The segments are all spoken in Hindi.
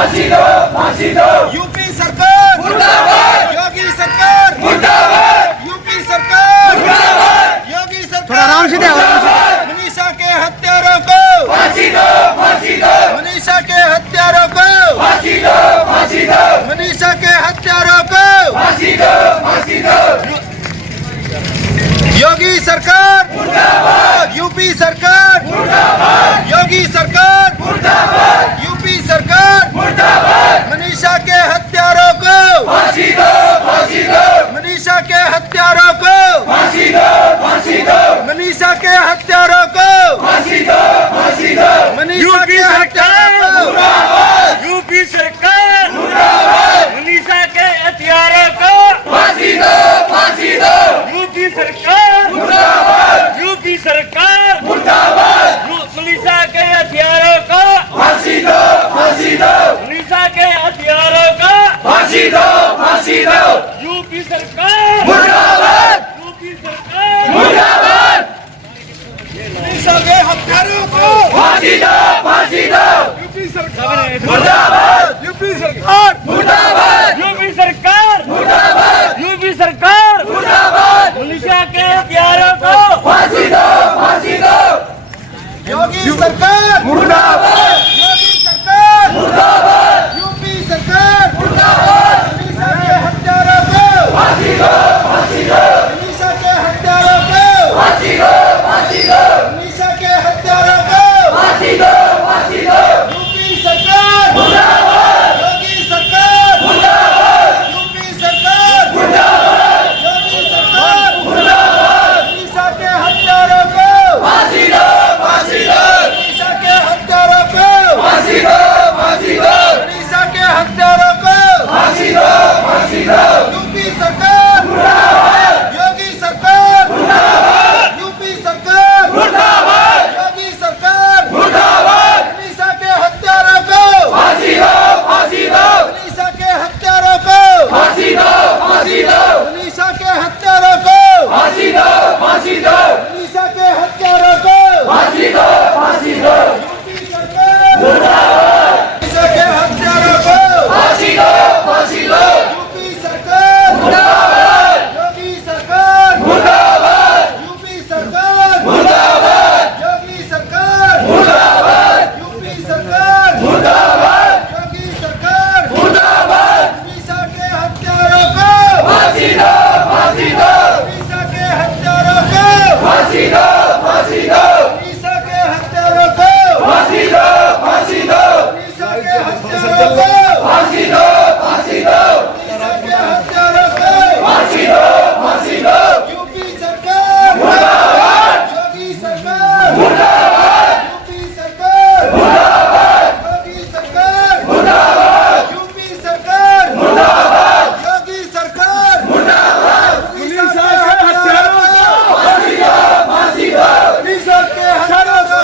फांसी दो, फांसी दो। यूपी सरकार मुर्दाबाद, योगी सरकार मुर्दाबाद, यूपी सरकार मुर्दाबाद, योगी सरकार। थोड़ा आराम से दे। मनीषा के हत्यारों को फांसी दो, फांसी दो, मनीषा के हत्यारों को फांसी दो, फांसी दो, मनीषा के हत्यारों को फांसी दो, फांसी दो। योगी सरकार मुर्दाबाद, यूपी सरकार मुर्दाबाद, योगी सरकार मुर्दाबाद, यूपी सरकार मुर्दाबाद। मनीषा के हत्यारों को फांसी दो, फांसी दो, मनीषा के हत्यारों को फांसी दो, फांसी दो, मनीषा के हत्यारों को फांसी दो, फांसी दो। मनीषा के हत्यारों को मुर्दाबाद, यूपी सरकार मुर्दाबाद, मनीषा के हथियारों को फांसी दो, फांसी दो। यूपी सरकार मुर्दाबाद, यूपी सरकार मुर्दाबाद, मनीषा के हथियारों को फांसी दो, फांसी दो, मनीषा के हथियारों को फांसी दो, फांसी दो। यूपी सरकार मुर्दाबाद, यूपी सरकार मुर्दाबाद, मनीषा के हत्यारों को फांसी दो, फांसी दो। यूपी सरकार मुर्दाबाद, यूपी सरकार मुर्दाबाद, यूपी सरकार मुर्दाबाद, यूपी सरकार मुर्दाबाद। मनीषा के हथियारों को फांसी दो, फांसी दो। योगी सरकार मुर्दाबाद, योगी सरकार मुर्दाबाद, यूपी सरकार मुर्दाबाद। मनीषा के हत्यारों को फांसी दो, फांसी दो, मनीषा के हत्यारों को फांसी दो, फांसी दो, मनीषा के हत्यारों को फांसी दो, फांसी दो। यूपी सरकार मुर्दाबाद, योगी सरकार मुर्दाबाद, यूपी सरकार मुर्दाबाद, योगी सरकार मुर्दाबाद। मनीषा के हत्यारों को फांसी दो, फांसी दो, मनीषा के हत्यारों को फांसी दो, फांसी दो, मनीषा के हत्यारों को फांसी दो, फांसी दो। यूपी सरकार मुर्दाबाद, योगी सरकार मुर्दाबाद, यूपी सरकार मुर्दाबाद, योगी सरकार मुर्दाबाद। मनीषा के हत्यारों को फांसी दो, फांसी दो, मनीषा के हत्यारों को फांसी दो, फांसी दो, मनीषा के हत्यारों को फांसी दो, फांसी दो, मनीषा के हत्यारों को फांसी दो, फांसी दो। यूपी सरकार मुर्दाबाद, मनीषा के हत्यारों को फांसी दो, फांसी दो, यूपी सरकार मुर्दाबाद, योगी सरकार मुर्दाबाद, यूपी सरकार मुर्दाबाद, योगी सरकार मुर्दाबाद, यूपी सरकार मुर्दाबाद, योगी सरकार मुर्दाबाद। मनीषा के हत्यारों को फांसी दो, फांसी दो, मनीषा के हत्यारों को फांसी दो, फांसी दो, मनीषा के हत्यारों को फांसी दो, फांसी दो, मनीषा के हत्यारों को फांसी दो, फांसी दो, मनीषा के हत्यारों को फांसी दो, फांसी दो। यूपी सरकार मुर्दाबाद, योगी सरकार मुर्दाबाद, यूपी सरकार मुर्दाबाद, योगी सरकार मुर्दाबाद, यूपी सरकार मुर्दाबाद, योगी सरकार मुर्दाबाद। मनीषा के हत्यारों को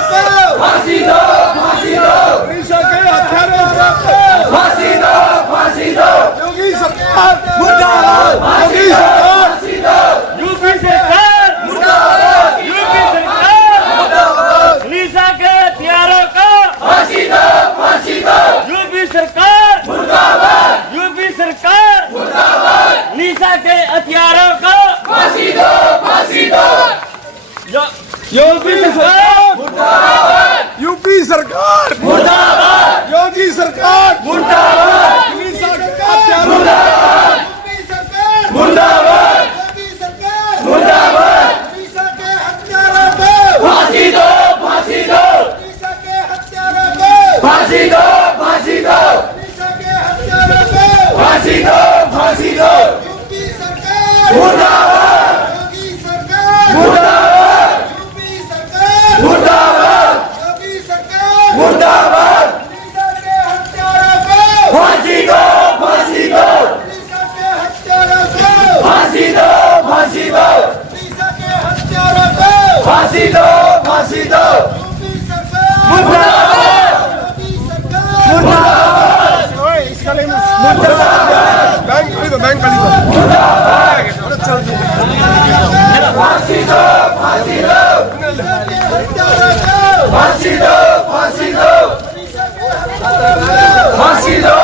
फांसी दो, फांसी दो, मनीषा के हत्यारों को फांसी दो, फांसी दो, मनीषा के हत्यारों को फांसी दो, फांसी दो। योगी सरकार मुर्दाबाद, योगी सरकार फांसी दो, यूपी सरकार मुर्दाबाद, यूपी सरकार मुर्दाबाद, मनीषा के हथियारों को फांसी दो, फांसी दो, यूपी सरकार मुर्दाबाद, यूपी सरकार मुर्दाबाद, मनीषा के हथियारों को फांसी दो, फांसी दो, यूपी सरकार मुर्दाबाद, यूपी सरकार मुर्दाबाद, योगी सरकार मुर्दाबाद, मनीषा के हत्यारों मुर्दाबाद, यूपी सरकार मुर्दाबाद, योगी सरकार मुर्दाबाद। मनीषा के हत्यारों को फांसी दो, फांसी दो, मनीषा के हत्यारों को फांसी दो, फांसी दो, मनीषा के हत्यारों को फांसी दो, फांसी दो। यूपी सरकार मुर्दाबाद, योगी सरकार मुर्दाबाद, यूपी सरकार मुर्दाबाद, योगी सरकार मुर्दाबाद। मनीषा के हत्यारों को फांसी दो, फांसी दो, मनीषा के हत्यारों को फांसी दो, फांसी दो, मनीषा के हत्यारों को फांसी दो, फांसी दो। यूपी सरकार मुर्दाबाद, योगी सरकार मुर्दाबाद, बैंक खाली दो बैंक खाली दो फांसी दो, फांसी दो, फांसी दो, फांसी दो, फांसी दो,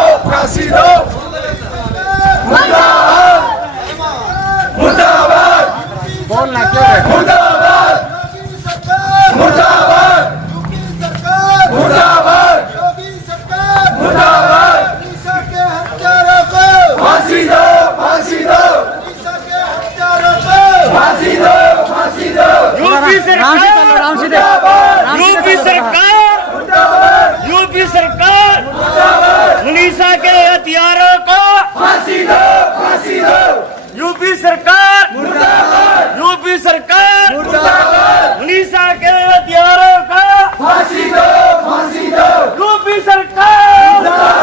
मुर्दाबाद योगी सरकार मुर्दाबाद यूपी सरकार मुर्दाबाद योगी सरकार मुर्दाबाद मनीषा के हत्यारों को फांसी दो फांसी दो मनीषा के हत्यारों को फांसी दो फांसी दो यूपी सरकार यूपी सरकार यूपी सरकार मनीषा के हथियारों को फांसी दो फांसी दो यूपी सरकार मुर्दाबाद यूपी सरकार मुर्दाबाद मनीषा के हथियारों को फांसी दो फांसी दो यूपी सरकार यूपी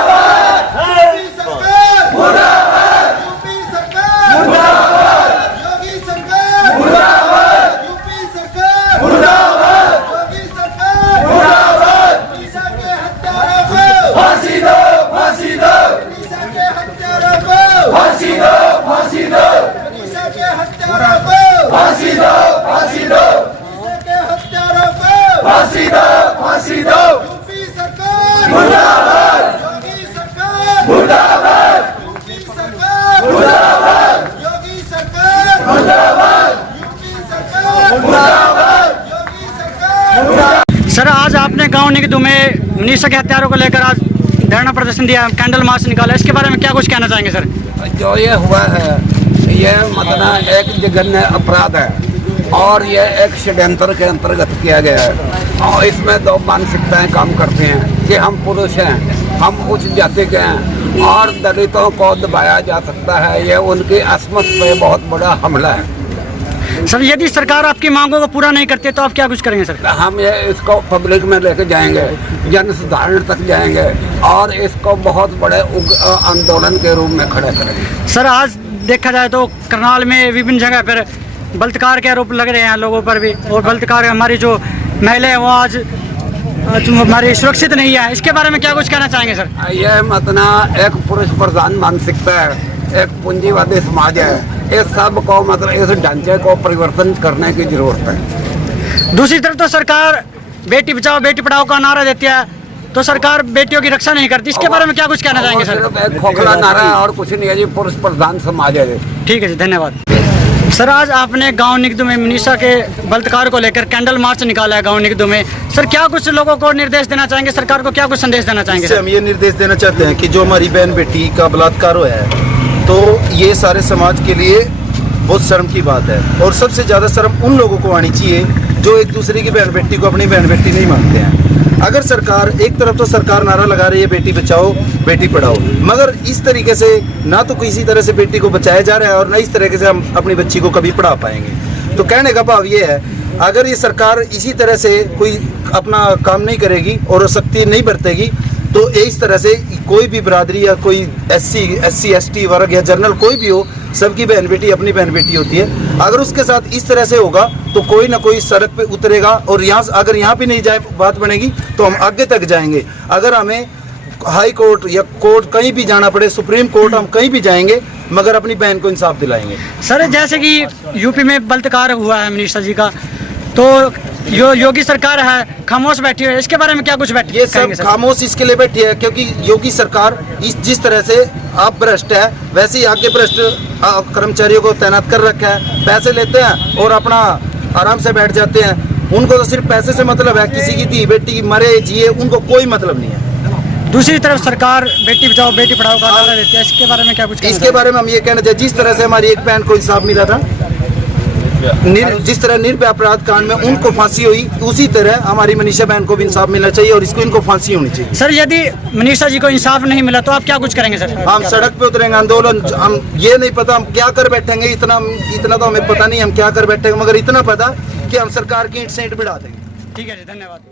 सरकार मुर्दाबाद यूपी सरकार मुर्दाबाद योगी सरकार मुर्दाबाद यूपी सरकार मुर्दाबाद योगी सरकार मुर्दाबाद मनीषा के हत्यारों को फांसी दो फांसी दो मनीषा के हत्यारों को फांसी दो फांसी दो मनीषा के हत्यारों को फांसी दो फांसी दो मनीषा के हत्यारों को फांसी दो फांसी दो यूपी सरकार मुर्दाबाद योगी सरकार मुर्दाबाद यूपी सरकार मुर्दाबाद योगी सरकार मुर्दाबाद यूपी सरकार मुर्दाबाद योगी सरकार सर आज आपने गांव निगदू में मनीषा के हत्यारों को लेकर आज धरना प्रदर्शन दिया, कैंडल मार्च निकाला, इसके बारे में क्या कुछ कहना चाहेंगे सर? जो ये हुआ है ये मतलब एक जघन्य अपराध है और ये एक षड्यंत्र के अंतर्गत किया गया है और इसमें दो मानसिकताएं काम करती हैं कि हम पुरुष हैं, हम उच्च जाति के हैं और दलितों को दबाया जा सकता है। ये उनकी असमत पे बहुत बड़ा हमला है। सर यदि सरकार आपकी मांगों को पूरा नहीं करती तो आप क्या कुछ करेंगे सर? हम ये इसको पब्लिक में लेके जाएंगे, जन सुधारण तक जाएंगे और इसको बहुत बड़े आंदोलन के रूप में खड़े करेंगे। सर आज देखा जाए तो करनाल में विभिन्न जगह पर बलात्कार के आरोप लग रहे हैं लोगों पर भी, और बलात्कार हमारी जो महिलाएं वो आज हमारी सुरक्षित नहीं है, इसके बारे में क्या कुछ कहना चाहेंगे सर? ये मतलब एक पुरुष प्रधान मानसिकता है, एक पूंजीवादी समाज है, इस सब को मतलब इस ढांचे को परिवर्तन करने की जरूरत है। दूसरी तरफ तो सरकार बेटी बचाओ बेटी पढ़ाओ का नारा देती है, तो सरकार बेटियों की रक्षा नहीं करती, इसके बारे में क्या कुछ कहना चाहेंगे सर? सिर्फ एक खोखला नारा है और कुछ नहीं है जी, पुरुष प्रधान समाज है। ठीक है जी, धन्यवाद। सर आज आपने गांव निगदू में मनीषा के बलात्कार को लेकर कैंडल मार्च निकाला है गांव निगदू में, सर क्या कुछ लोगों को निर्देश देना चाहेंगे, सरकार को क्या कुछ संदेश देना चाहेंगे? इससे हम ये निर्देश देना चाहते हैं कि जो हमारी बहन बेटी का बलात्कार हुआ है तो ये सारे समाज के लिए बहुत शर्म की बात है, और सबसे ज़्यादा शर्म उन लोगों को आनी चाहिए जो एक दूसरे की बहन बेटी को अपनी बहन बेटी नहीं मानते हैं। अगर सरकार एक तरफ तो सरकार नारा लगा रही है बेटी बचाओ बेटी पढ़ाओ, मगर इस तरीके से ना तो किसी तरह से बेटी को बचाया जा रहा है और ना इस तरीके से हम अपनी बच्ची को कभी पढ़ा पाएंगे। तो कहने का भाव ये है, अगर ये सरकार इसी तरह से कोई अपना काम नहीं करेगी और सख्ती नहीं बरतेगी तो इस तरह से कोई भी बरादरी या कोई एससी एसटी वर्ग या जनरल कोई भी हो, सबकी बहन बेटी अपनी बहन बेटी होती है। अगर उसके साथ इस तरह से होगा तो कोई ना कोई सड़क पे उतरेगा, और अगर यहाँ पे नहीं जाए बात बनेगी तो हम आगे तक जाएंगे। अगर हमें हाई कोर्ट या कोर्ट कहीं भी जाना पड़े, सुप्रीम कोर्ट, हम कहीं भी जाएंगे मगर अपनी बहन को इंसाफ दिलाएंगे। सर जैसे कि यूपी में बलात्कार हुआ है मनीषा जी का, तो योगी सरकार है खामोश बैठी है, इसके बारे में क्या कुछ ये सब खामोश इसके लिए बैठी है क्योंकि योगी सरकार जिस तरह से आप भ्रष्ट है वैसे ही आगे भ्रष्ट कर्मचारियों को तैनात कर रखा है, पैसे लेते हैं और अपना आराम से बैठ जाते हैं। उनको तो सिर्फ पैसे से मतलब है, किसी की धी बेटी मरे जिए उनको कोई मतलब नहीं है। दूसरी तरफ सरकार बेटी बचाओ बेटी पढ़ाओ का नारा देती है, इसके बारे में क्या कुछ? इसके बारे में हम ये कहना चाहिए, जिस तरह से हमारी एक बहन को इंसाफ मिला था, जिस तरह निर्भया अपराध कांड में उनको फांसी हुई, उसी तरह हमारी मनीषा बहन को भी इंसाफ मिलना चाहिए और इनको फांसी होनी चाहिए। सर यदि मनीषा जी को इंसाफ नहीं मिला तो आप क्या कुछ करेंगे सर? हम सड़क पे उतरेंगे, आंदोलन। हम ये नहीं पता हम क्या कर बैठेंगे, इतना तो हमें पता नहीं हम क्या कर बैठेंगे, मगर इतना पता कि हम सरकार की ईंट से ईंट भिड़ा देंगे। ठीक है जी, धन्यवाद।